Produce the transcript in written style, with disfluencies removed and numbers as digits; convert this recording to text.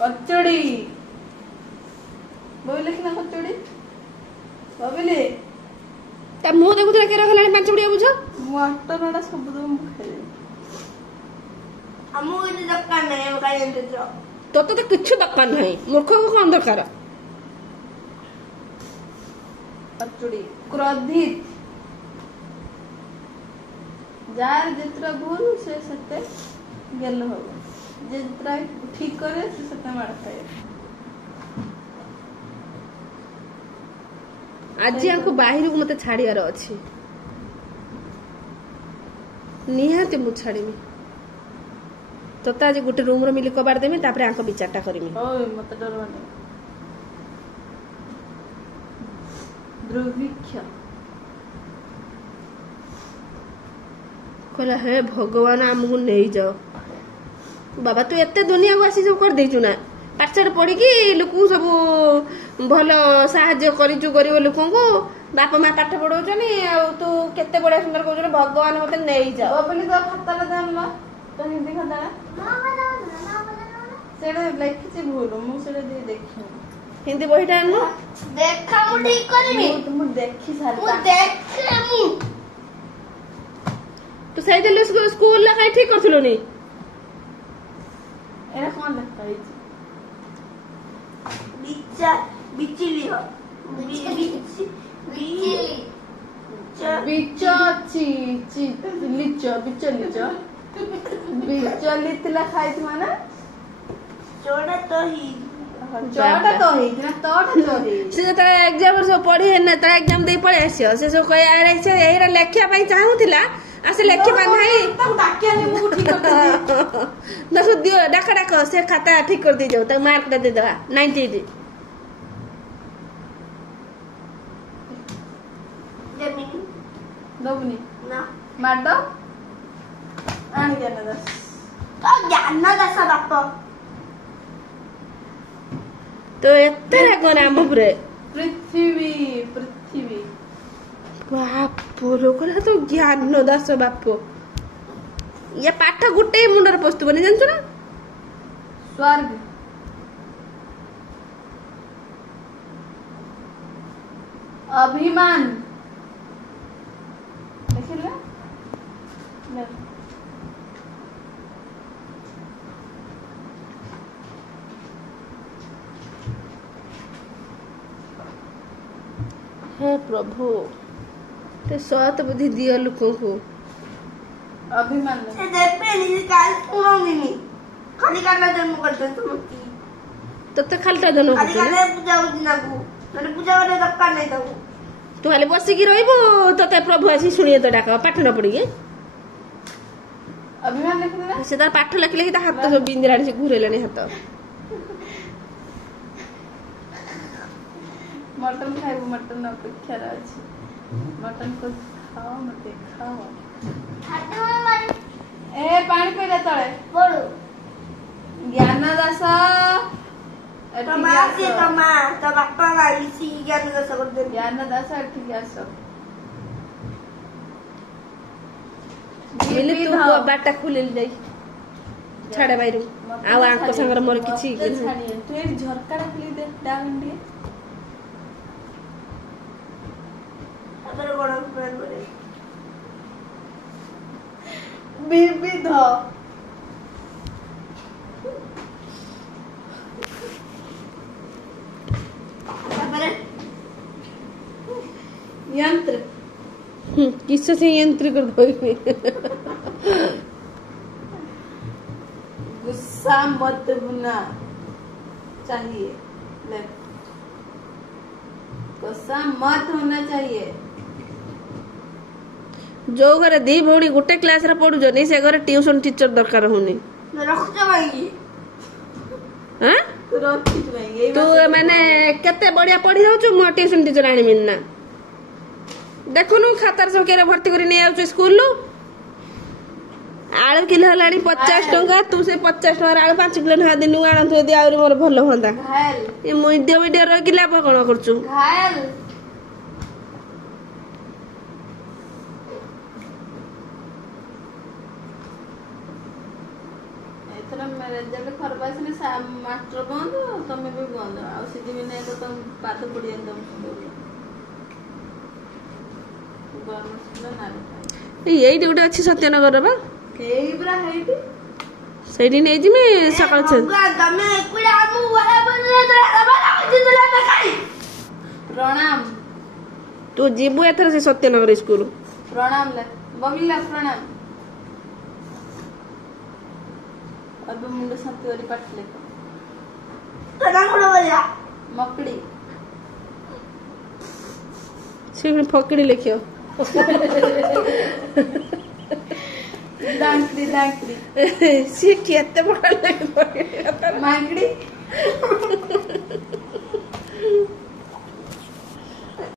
कचड़ी बोले कि ना कचड़ी बोले ता मुंह देखुला के रहलानी 5 बुढ़िया बुझ मटनटा सब तो मु खाइ हमू ये दरकार नहीं हम काई एंते जो तो किछु दरकार नहीं मूर्ख को कौन दरकार कचड़ी क्रोधित जार जितना भूल से सते गेल हो जितना ठीक करे से सते मार खाए आज यांको बाहिर को मते छाड़ियार अछि निहाते मु छाड़ीमी तोता आज गोटे रूम रो मिली कबाड़ देमी तापर आंको विचारटा करमी ओय मते डर माने दुर्भिक्ष कहला हे भगवान हमको नहीं जाओ बाबा तू एते दुनिया को आसी सब कर देचु ना पाठशाठ पढ़ी कि लोक सब भल साहाय्य करिचु गरीब लोकों को बापा माँ पाठ पढ़ाउछनी आ तू केते बड़े सुंदर कहउछ भगवान मते नहीं जाओ बोली तो खाता दाम लो तो हिंदी खाता सेडे लिखिছি भूल मु सेडे दे देखि हिंदी बहिटा आनु देखा मु ठीक करबी तुम देखि सारी मु देखे मु तू साइडल स्कूल ला काई ठीक करथुलो नी एरा कोन देखता है बिचा बिचिली हो बिचिली बिचो ची ची लिचो बिचो लिचो बिचो लितला खाइत माना जोड़ा तो ही जोड़ा तो ही ना तोड़ा तो ही से त एग्जाम सब पढ़ी है ना त एग्जाम दे पड़े आसियो से सब कह आरे से एरा लेखिया पई चाहूथिला आसे लेखि पा नाही तब डाकिया ने मु ठीक कर दे दस दियो डाका डाका से खाता ठीक कर दे जाओ त मार्क दे देबा 90 दे जमीन दबनी ना माडो आनी के ना दस तो जानना दसा बाप तो एते राग ना मुबरे पृथ्वी पृथ्वी बाप लोकला तो ज्ञान दास बाप ये पाठ गुटे मुंडर पस्तु बने जानछ ना स्वर्ग अभिमान देखिले ले हे प्रभु ते सत बुद्धि दियो लोगों को अभिमान से देपे नि काल उमिनी खाली काला जन्म करते तुम की तो खालता जनो खाली काला पूजा उदिना को মানে पूजा वाले दरकार नहीं तो तू हाले बसी की रहइबो तते प्रभु आसी सुनिए तो डाका पाठ न पड़ी अभिमान लिखले ना से तार पाठ लिखले कि ता हाथ सब बिंदिराणी से घुरेलानी हाथ मटन खाइबो मटन अपेक्षा अछि मटन को खाओ मत खाओ खाते में मारी ए पानी पीला तळे बोलो ज्ञान दास तो माँ से तो माँ तो बापा वाली सी ज्ञान दास कर दे ज्ञान दास ठीक आस मिले तू बाटा खुलेल जाई छाड़े बाइरू आ आंक संगर मोर किछि छाड़िए तू एक झरका रखली दे डाउन दिए अगर बड़ा प्लान करे विविध तापर यंत्र किस से यंत्र कर दोई गुस्सा मत होना चाहिए ले गुस्सा मत होना चाहिए जो घरे दी भौणी गोटे क्लास रे पढु जनी से घरे ट्यूशन टीचर दरकार होनी रख जाएगी हां रखी जाएंगे तू माने केते बढ़िया पढ़ी जाउछु मो ट्यूशन टीचर आनी मिलना देखुनु खातार संख्या भर्ती करी नै आउछु स्कूल लो आलू किलो हलानी 50 टंका तू से 50 टंका आलू 5 किलो ना दिनु आना तू दे आउरी मोर भलो होंदा घायल ये मीडिया मीडिया रो किला कोन करछु घायल ଏଥର ରେଜଲ୍ଟ ଖରାପ ଆସିଲେ ମାଷ୍ଟର ବନ୍ଦ ତମେ ବି ବନ୍ଦ ଆଉ ସିଯିବି ନାହିଁ ତ ତମ ପାଦ ପଡ଼ିଯାନ୍ତି ତମ ସ୍କୁଲରେ ଗଭର୍ଣ୍ଣମେଣ୍ଟ ସ୍କୁଲ ନାରୀ ଏଇଠି ଗୋଟେ ଅଛି ସତ୍ୟନଗର ବା ଏଇ ପୁରା ହେଇଠି ସେଇଠି ନେଇଯିମି ସକାଳ ତମେ ଏକୁଟିଆ ଆମକୁ ବରାବର ପ୍ରଣାମ ତୁ ଯିବୁ ଏଥର ସେ ସତ୍ୟନଗର ସ୍କୁଲ प्रणाम ले बबली प्रणाम अब मुंडे शांति वाली पाठ ले मकड़ी से फकड़ी लिखियो दांकड़ी दांकड़ी से केते बड़ा लगे मांगड़ी